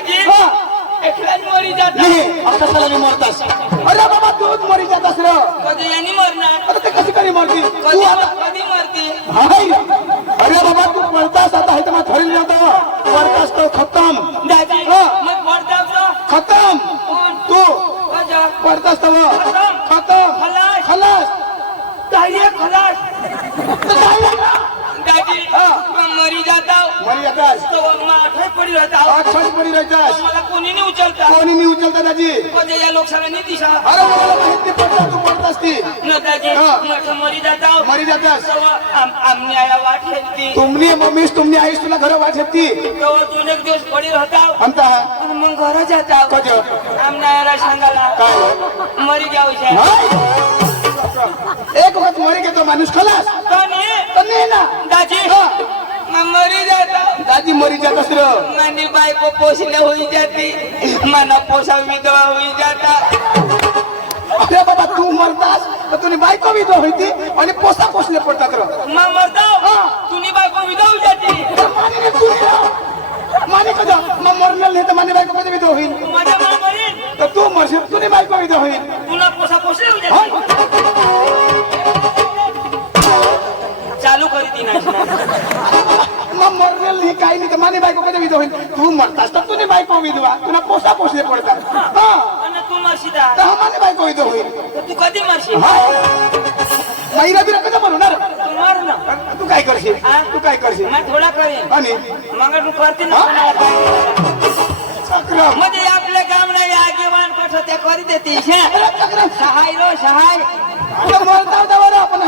दाजी एकल्याने मरी जात नाही आता चला मरतास अरे बाबा तूच मरी जातास रे कधी यांनी मरणार आता ते कशी करी मरती तू आता कधी मरते हाय अरे बाबा तू मरतास आता हे तर मग ठरली जाता मरतास तो खतम दाजी मग मरता खतम तू कजा मरतास तो खतम खलास खलास दाजी खलास दाजी मरी जाता मरी जातास तो माठे पडी राहता आठवण पडी राहतास मला कोणी नाही उचलता कोणी नाही उचलता दाजी कधी या लोकसभेने दिशा अरे मला माहिती पडतं तू पडतास ती न दाजी मठ मरी जाता मरी जातास आमने आया वाट हेती तुमनी मम्मीस तुमनी आईस तुला घर वाटती तो तू एक दिवस पडी राहता अंता आणि मग घर जाता कज आमने आया सांगाला काय मरी जाऊ शे एक वक्त मरी गेलो माणूस खलास कोणी ना दाजी मग मरी जाता दाजी मरी जातास रे मानी बायको पोसले होई जाती मना पोसा विधवा होई जाता अरे बाबा तू मरतास तर तुझी बायको विधवा होती आणि पोसा पोसले पडतात रे मग मरता तुनी बायको विधवा होई जाती मानी ने तू मानी कजा मग मरणार नाही तर मानी बायको कधी विधवा होईल माझ्या मला मरीन तर तू मरशील तुझी बायको विधवा होईल पुन्हा पोसा पोसले होई जाती चालू करी ती नाही मग मरणार नाही काही नाही तर मानी बायको कधी विधवा होईल तू मरतास तर तुझी बायको विधवा तुला पोसा पोसले पडतात आणि तू मरशीदा तर मानी बायको विधवा होईल तर तू कधी मरशील महिना बिना कधी म्हणणार तू मर ना तू काय करशील तू काय करशील मग थोडा करेन आणि मग तू करते ना चक्रम म्हणजे आपल्या काम नाही आगेवान कठ त्या करी देते सहाय रो सहाय मरता दवारा आपण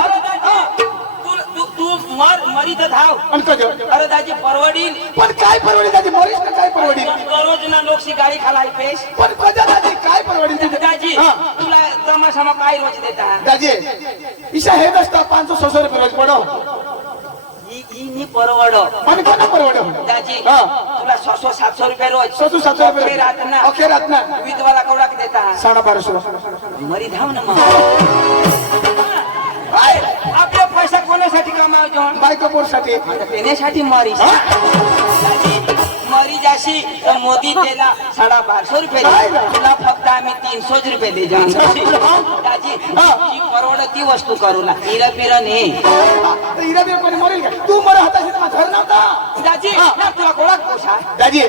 तू मर मरी तर धाव आणि कधी अरे दाजी परवडील पण काय परवडी दाजी मरीस ना काय परवडी दररोज ना लोकशी गाडी खालाय पेश पण कधी दाजी काय परवडी दाजी तुला तमाशा काय रोज देता दाजी ईशा हे नसतं 500-600 रुपये रोज पडो ही परवड आणि कोणा परवडो दाजी तुला 600-700 रुपये रोज 600-700 रुपये राहत ना ओके राहत ना विधवाला कवडा देता 1250 मरी धाव ना मग आपला पैसा कोणासाठी कमावतो बायको पोरसाठी पेण्यासाठी मरी मरी जाशी तर मोदी त्याला 1250 रुपये तुला फक्त आम्ही 300 रुपये दे दाजी ती परवडती वस्तू करू ना हिरा पिरा ने हिरा बिरा कोणी मरेल का तू मरा हाताशी घर नव्हता दाजी तुला कोणा पोसा दाजी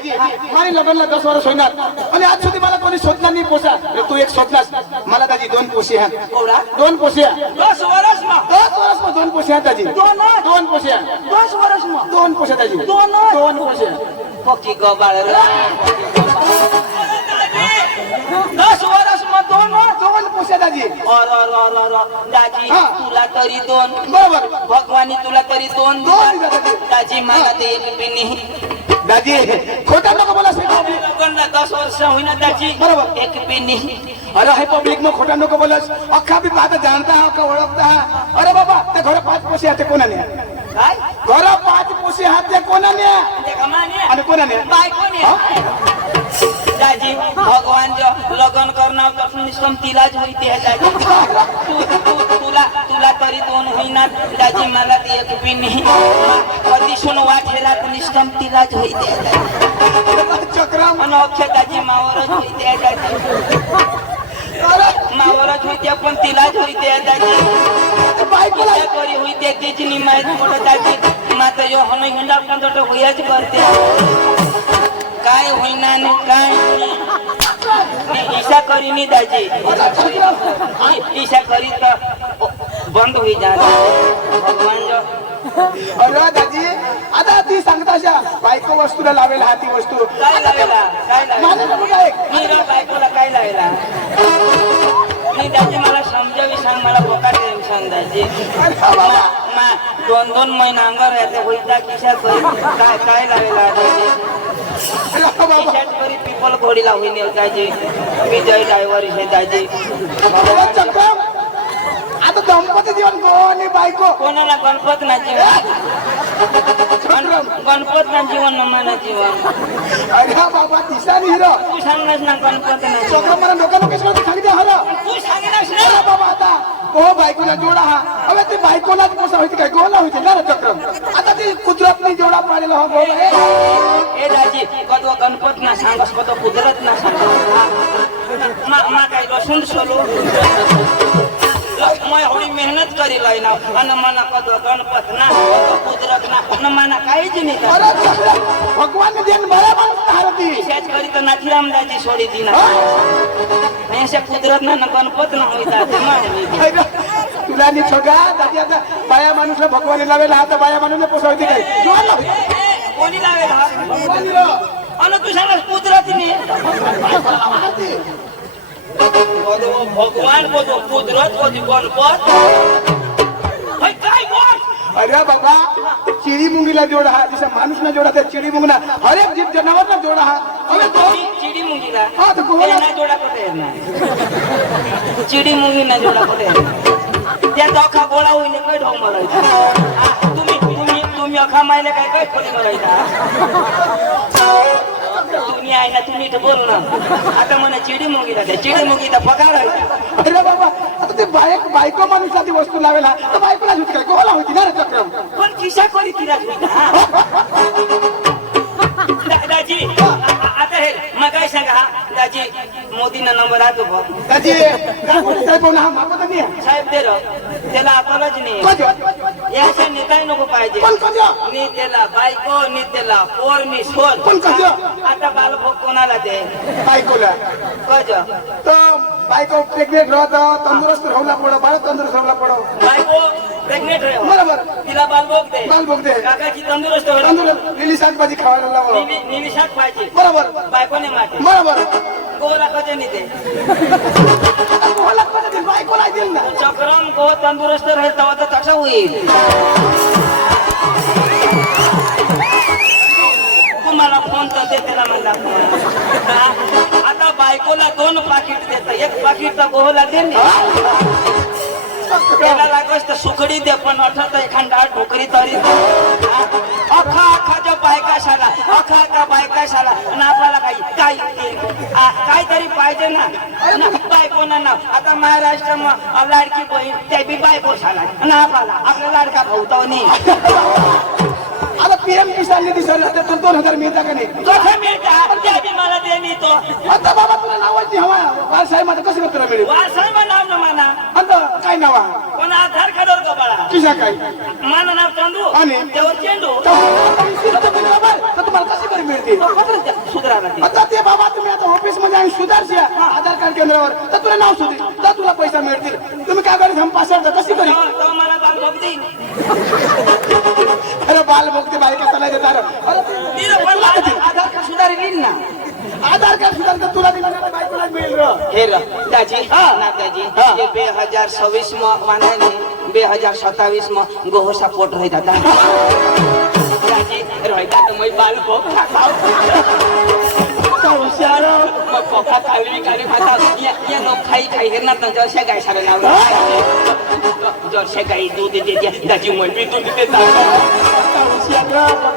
माझ्या लग्नाला 10 वर्ष होणार आणि आज સુધી मला कोणी शोधणार नाही पोसा तू एक शोधलास मला दाजी 2 पोशी आहेत कोणा 2 पोशी 10 वर्ष मा 10 वर्ष में 2 पोशी आहेत दाजी 2 पोशी 10 वर्ष मा 2 पोशी दाजी 2 पोशी पक्की गोबाळ 10 वर्ष मा 2 पोशी दाजी और दाजी तुला तरी 2 बरोबर भगवानी तुला तरी 2 दाजी मला ते एक पिनी दाजी खोटा नको बोला लोकांना 10 वर्ष होईना दाजी बरोबर एक पिनी अरे हे पब्लिक में खोटा नको बोलस अख्खा भी बात जानता है अख्खा ओळखता है अरे बाबा ते घर 5 पोशी हाते कोणाने काय घर 5 पोशी हाते कोणाने ते कमाने आणि कोणाने बायकोने दाजी भगवान जो लगन करना तर निष्कम तिलाज होईते है दाजी तुला तरी 2 होईना दाजी मला ती एक पिनी कधी सुन वाठेरात निष्कम तिलाज होईते चक्रम अनोख्या दाजी मावरच होईते दाजी मावरच होईते पण तिलाच होईते दाजी बायकोला करी होईते त्याची निमायत मोठं दाजी माता जो हन हिंडा कंदट होयाच करते काय होईना ने काय ईशा करी नी दाजी ईशा करी तर बंद होई जा भगवान जो अरे दाजी आता ती सांगताशा बायको वस्तूला लावेल हाती वस्तू काय लावेला माने नको काय मीरा बायकोला काय लावेला मी दाजी मला समजावी सांग मला बोका टेन्शन दाजी मा 2 महिना अंगावर येते होईता किशा करी काय लावेला दाजी किशात करी पीपल घोडीला होईन दाजी विजय ड्रायव्हर हे दाजी आता दंपती जीवन कोणी बायको कोणाला गणपत ना जीवन गणपत ना जीवन ना जीवन अरे बाबा तिसानी हिरो तू सांगस ना गणपत ना सोका मला लोक लोकेशन सांगते हरो तू सांगस ना बाबा आता ओ बायकोला जोडा हा अबे ती बायकोलाच पोसा होती काय गोला होती ना चक्रम आता ती कुदरत नाही जोडा पाडेला हो ए दाजी कदो गणपत ना सांगस कदो कुदरत ना सांगस मा काय लसूण सोलो मैं होडी मेहनत करी लाईना आणि मना कदो गणपत ना कदो कुदरत ना मना काहीच नाही अरे भगवान ने देन बड़ा माणूस हारती विशेष करी तर नाथीराम दाजी सोडी दी ना ऐसे कुदरत ना गणपत ना होईता ते माहिती तुला नी छोटा दादी आता बाया माणूसला भगवान लावेला आता बाया माणूसने पोसवती काय जोर लाव कोणी लावेल हा भगवान रो आणि तू सांग कुदरतीने भगवान बोलतो कुदरत बोलतो गणपत काय बोल अरे बाबा चिड़ी मुंगीला जोड़ा है जैसे मानुष ने जोड़ा था चिड़ी मुंगना हर एक जीव जानवर ने जोड़ा है अरे तो चिड़ी मुंगीला हाँ तो गोला ना जोड़ा कोटे ना चिड़ी मुंगी ना जोड़ा कोटे त्या दोखा गोळा होईने काय ढोंग मारायचा तुम्ही अखा मायले काय खोली मारायचा तुम्ही आहे ना तुम्ही इथं बोल ना आता मला चिडी मुंगीला द्या चिडी मुंगीचा पगारायचा अरे बाबा आता ते बायको माणूसला ती वस्तू लावेला तर बायकोला झुट काय गोला होती ना रे चक्रम पण किशा करी तिला दाजी आता हे मग काय सांगा दाजी मोदीना नंबर आतो बघ दाजी साहेब ना मागवत नाही साहेब दे रो त्याला आपलाच नाही याच्या नेताही नको पाहिजे पण कधी नी त्याला बायको नी त्याला पोर नी सोन पण कधी आता बालभोग कोणाला दे बायकोला कज तो बायको प्रेग्नेंट राहत तंदुरुस्त राहला पडो बाळ तंदुरुस्त राहला पडो बायको प्रेग्नेंट रे बरोबर तिला बालभोग दे बालभोग दे काकाची तंदुरुस्त होईल तंदुरुस्त लिली शाकभाजी खावायला लावा निविषात पाहिजे बरोबर बायकोने मागे बरोबर गोरा कजे नाही दे गोला कधी बायकोला देईल ना चक्रम गो तंदुरुस्त राहील तेव्हा तर कसं होईल तुम्हाला फोन तर दे त्याला म्हणला आता बायकोला 2 पाकिट देत एक पाकिट तर गोहला दे त्याला लागस तर सुकडी दे पण अठा एखादा ठोकरी तरी अखा जो बायका शाला अखा बायका शाला आणि आपल्याला काहीतरी पाहिजे ना बायको ना आता महाराष्ट्रात लाडकी बहीण ते बी बायको शाला आणि आपल्याला आपला लाडका भाऊ तो नाही आता पीएम किसान निधी सर तर 2000 मिळता का नाही कसं मिळतं त्या बी मला दे नाही तो आता बाबा तुला नावाची हवा वार साहेब आता कसं तुला मिळेल वारसाई नाव न माना आता काय नाव पण आधार कार्डवर का बाळा किसा काय माना नाव चंदू आणि त्यावर चेंडू तर तुम्हाला कशी करी मिळते सुधारा आता ते बाबा तुम्ही आता ऑफिस मध्ये आणि सुधारशी आधार कार्ड केंद्रावर तर तुला नाव सुधील तर तुला पैसा मिळतील तुम्ही काय करी पासवर्ड कशी करी मला बाल भोग देईन अरे बाल भोगते बायका सल्ला देणार आधार कार्ड सुधारेल ना आधार कार्ड सुधार तर तुला दिला बायकोला मिळेल हे दाजी ना दाजी ये 2026 में माने ने 2027 में गोहो सपोर्ट रही दादा दाजी रोहिता तो मैं बाल भोग होशियार मग पोखा काली काली खाता या नो खाई हेरना तर जसे गाय सारे नाव जसे गाय दूध देते दाजी मन भी दूध देता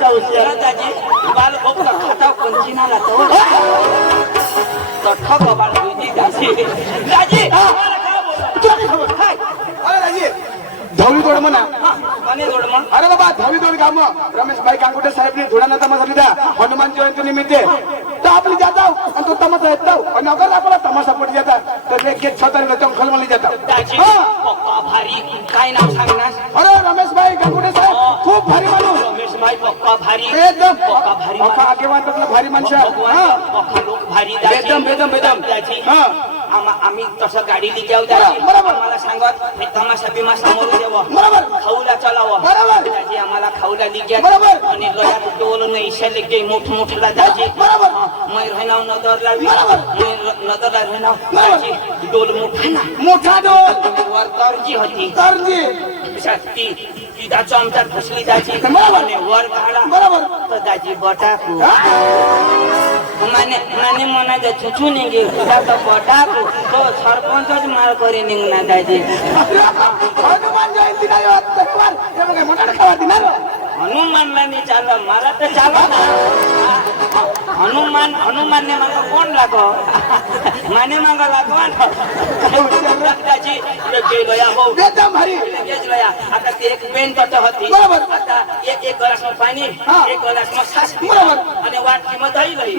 होशियार दाजी बाल भोग खाता कोणची नाला तो ठग बाल दूधी दाजी दाजी अरे दाजी धवली तोड म्हणा अरे बाबा धवली तोड काम रमेश भाई कांगुटे साहेब ने धुळाना तमाशा लिधा हनुमान जयंती निमित्ते तो आपली जाता आणि तो तमाशा येतो आणि अगर आपला तमाशा पड जाता तर एक एक छतारी लचम खलमली जाता दाजी पक्का भारी काय नाव सांगणार अरे रमेश भाई कांगुटे साहेब खूप भारी माणूस रमेश भाई पक्का भारी एकदम पक्का भारी पक्का आगेवान भारी माणसं पक्का लोक भारी एकदम दाजी हा आम्ही तसं गाडी लिजाव दाजी बरोबर मला सांगत तमाशा बिमाशा मरू देव बरोबर खाऊला चलावं बरोबर दाजी आम्हाला खाऊला लिग्या बरोबर आणि लोया डोल नाही इशाले गे मोठ मोठला दाजी बरोबर मै रहनाव नदर लावी बरोबर नदर रहनाव दाजी डोल मोठा ना मोठा डोल वर तरजी होती तरजी शक्ती तिचा चमचात फसली दाजी बरोबर वर काढा बरोबर तर दाजी बटाकू माने मनाचे छुछू निघे तर बटाकू तो सरपंचच मार करे निघणार दाजी हनुमान जयंती नाही होत तलवार हे बघा मोठा खावा दिनार हनुमानला नाही चाललं मला तर चालव ना हनुमानने मला कोण लागो माने मागा लागवा दाजी गेलो या हो एकदम भारी गेलो या आता ते एक पेन होती बरोबर आता एक ग्लास में पाणी एक ग्लास में छास बरोबर आणि वाट लई.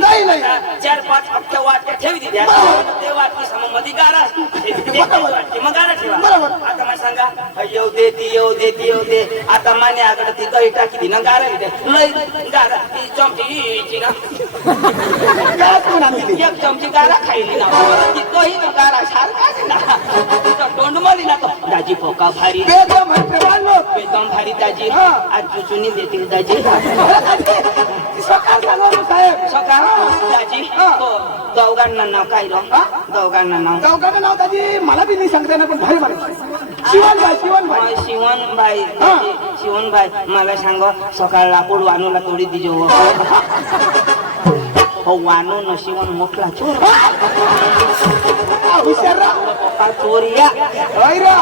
चार पाच हप्त्या वाटक्या ठेवी दिल्या बरोबर. ते वाटकी सममध्ये गारा बरोबर. मग गारा ठेवा बरोबर. आता मला सांगा येऊ दे ती येऊ दे ती येऊ दे आता माने आकडे ती दही टाकी दी ना गारा दिल्या लय गारा ती चमची ना काय कोण आणली एक चमची गारा खायली ना परत ती तोही तो गारा सारखाच ना तिथं तोंड मली ना तो दाजी पोका भारी बेदम हट्टे बांधलो एकदम भारी दाजी हा. आज चुचुनी देतील दाजी सकाळ सांगा साहेब सकाळ दाजी हा. गवगांना नाव काय रो हा? गवगांना नाव चौकाचं नाव त्याची मला बी नाही सांगता येणार पण भारी मला शिवनभाई शिवनभाई शिवनभाई मला सांग सकाळ लाकूड वानूला तोडी दिजो हो वानू न शिवण मोठला चोर हुशार राह. पप्पा चोरिया होय रा.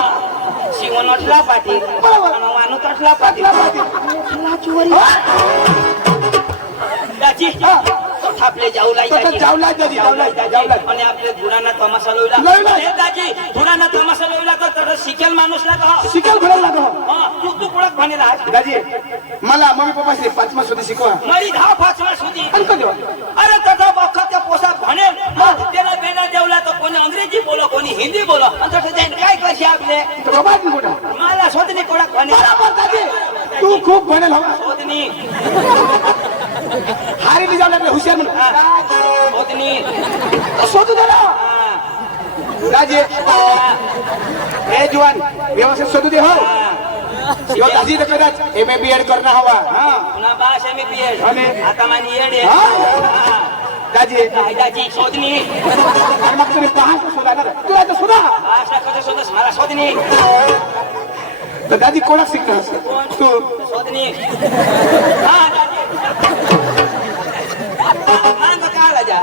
शिवण अटला पाठी बरोबर. आणि वानू तटला पाठी मोठला चोरिया दाजी हा. आपले जाऊलाई दाजी जावला दाजी जावला जावला आणि आपले धुरांना तमाशा लोयला लोयला. हे दाजी धुरांना तमाशा लोयला तर शिकेल माणूस ना का शिकेल घोडायला लागो तू कुळक म्हणेल आज दाजी मला मम्मी पप्पाशी 5 सुद्धा शिकवा मरी 10-5 सुधी आणि कधी अरे त्याचा बखत त्या पोशाख म्हणेल त्याला बेना देवला तर कोणी अंग्रेजी बोलो कोणी हिंदी बोलो आणि तसं जाईन काय करशी आपले बाबा कुठं मला शोधणी कोणाक म्हणेल बरोबर दाजी तू खूप म्हणेल हवा शोधणी हारी जाऊ लागले हुशार म्हणून शोधणी शोधू दे ना दाजी हे जुवान व्यवस्थित शोधू दे हो यो दाजी तर कदाच MA BEd करणं हवा हा पुन्हा भाष MBBS आणि? आता मानी येडे हा? दाजी दाजी शोधणी आणि मग तुम्ही पहा शोधायला तुला तर शोधा भाषा कसं शोधस मला शोधणी तर दाजी कोणाक शिकणार तू शोधणी हा दाजी मांग काढला जा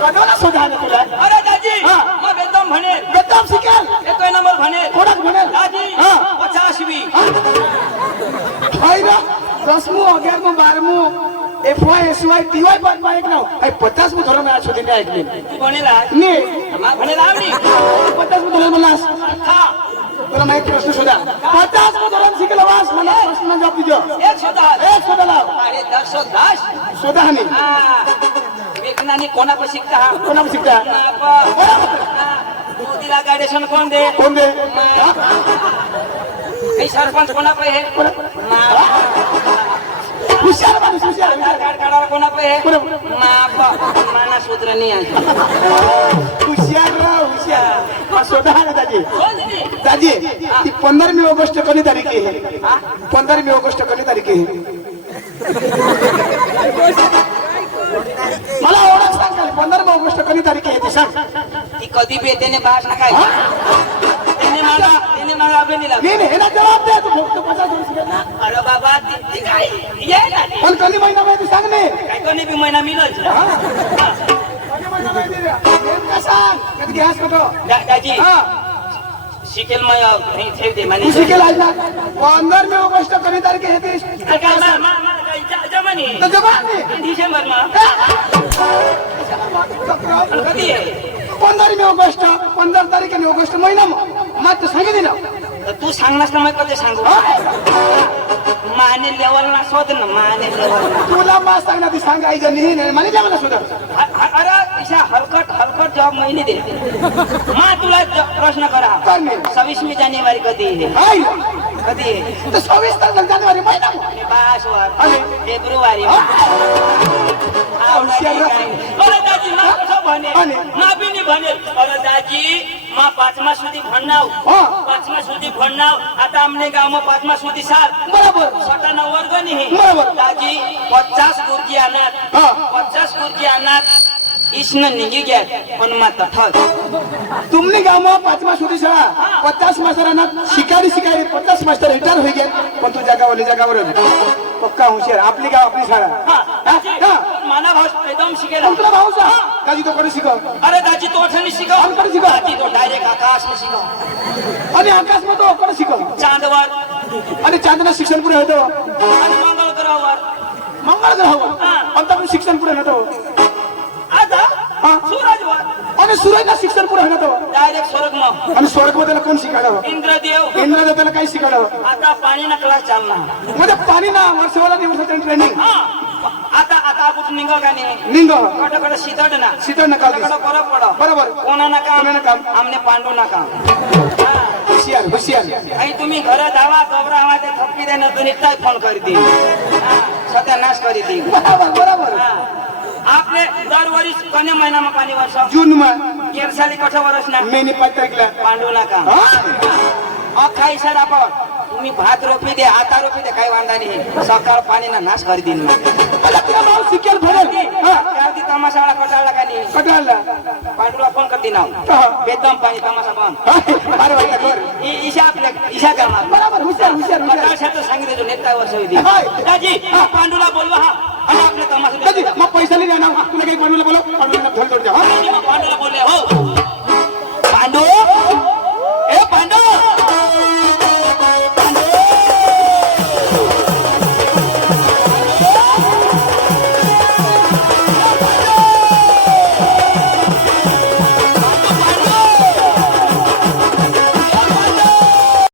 कोणाला शोधा ना तुला अरे दाजी हा. मग एकदम म्हणेल बेताब शिकेल येतोय नंबर म्हणेल कोणाक म्हणेल दाजी हा. 50वी हाय ना 10मु 11मु 12मु FY SY TY पण एक नाव 50मु धोरण मला शोधीने ऐकले तू म्हणेल आज मी म्हणेल आवडी 50मु धोरण मला हा तुला माहिती प्रश्न शोधा 50मु धोरण शिकला वास मला प्रश्न जवाब दिजो एक शोधा एक शोधा लाव अरे 10 शोधा हनी वेगनानी कोणापाशी शिकता हा कोणाला शिकता मोदीला गाडेशन कोण दे कोण दे मी सरपंच कोणापे हे हुशार माणूस हुशार आधार कार्ड काढायला कोणापे हे कोणा- माना सूत्र नाही आहे हुशार राव हुशार मग शोधा ना दाजी शोधणी. दाजी ती 15 ऑगस्ट कधी तारीख आहे 15 ऑगस्ट कधी तारीख आहे मला ओळख सांग 15 ऑगस्ट कधी तारीख आहे ते सांग ती कधी बी त्याने भाषण काय त्याने मला आपले दिला मी हे ना जवाब दे तू फक्त 50 वर्ष ना अरे बाबा ती काय ये ना ती. पण कधी महिना माहिती सांग ने काय कोणी बी महिना मिळत कधी महिना माहिती रे नेमकं सांग कधी घ्यास नको दाजी हा शिकेल मग ठेव दे म्हणे तू शिकेल आज ना 15 ऑगस्ट कधी तारीख आहे ते काय जमानी तर जवाब दे डिसेंबर मा कधी आहे 15 ऑगस्ट 15 तारीख आणि ऑगस्ट महिना मग तू सांगितलं ना तर तू सांगणार ना मग कधी सांगू माने लेवल ना शोध ना माने लेवल तुला मा सांगणार ती सांग आई जणी नाही मला द्या मला सुद्धा अरे तिच्या हलकट जॉब महिने दे मा तुला प्रश्न करा कर मी 26 जानेवारी कधी आहे आई कधी आहे तर 26 तारखेला जानेवारी महिना बासवर आणि? फेब्रुवारी अरे दाजी मा कसं भने आणि? मा बी नाही भनेल अरे दाजी मा 5मा સુધી ભણનાવ હા. 5मा સુધી ભણનાવ आता અમને ગામમાં 5मा સુધી સાલ बरोबर સટાના વર્ગ નહીં બરાબર. દાજી 50 ગુરજી અનાથ હા. 50 ગુરજી અનાથ ઈસને નીગી ગયા પણ માં તઠક तुमने गावात 5मा સુધી શાળા 50 માસ્તરાના शिकारी 50 मास्तर रिटायर होई ગયા पण तुझ्या गावावर पक्का हुशार आपली गाव आपली शाळा हा हा? हा? माना भाव एकदम शिकेला पण तुला भाऊ सांग दाजी तो कडे शिकव अरे दाजी तो अठनी शिकव आमकडे शिकव. दाजी तो डायरेक्ट आकाश में शिकव आणि आकाशમાં तो कडे शिकव चांदवर आणि चांदना शिक्षण पुढे होतो आणि मंगल ग्रहावर मंगळ ग्रहावर हा. आणि पण शिक्षण पुढे होतो आता हा. सूरजवर आणि सूर्यला शिक्षण पुढे होतो डायरेक्ट स्वर्ग मग आणि स्वर्गमध्ये कोण शिकायला इंद्रदेव इंद्रदेवाला काही शिकायला आता पाणी ना क्लास चालणार म्हणजे पाणी ना वर्षवाला दिवसाचं ट्रेनिंग हा आता आता आपण निघ का नाही निंग कट कट सीधड ना सीधड ना काढ. कट कट पड बरोबर. कोणा ना काम कोणानं काम? आमने पांडू ना काम हुशियार हुशियार. आणि तुम्ही घर धावा गबरावा ते थप्पी देणार तुम्ही काय फोन करते सत्यानाश करी दी बरोबर बरोबर. आपले दरवर्षी कोण्या महिनामा पाणी वर्ष जून मा गेर साली कठं वर्ष ना मेनी 5 तारीखला. पांडू ना काम अख्खा इशारा आपण तुम्ही भात रोपी दे आता रोपी दे काही वांदा नाही सकाळ पाणी ना नाश करी देईन मला तुला भाऊ शिकेल भरेल. त्यावरती तमाशाला कटाळला का नाही कटाळला. पांडूला फोन करते नाव बेदम पाणी तमाशा बंद अरे बाई कर. ईशा आपल्या ईशा कामात बरोबर हुशियार हुशियार हुशियार. कटाळ शब्द सांगितले जो नेता वर्ष होती हाय. दाजी पांडूला बोलवा हा आणि आपल्या तमाशा मग पैसा नाही देणार तुला काही बनवलं बोलो बनवलं धोल तोड द्या.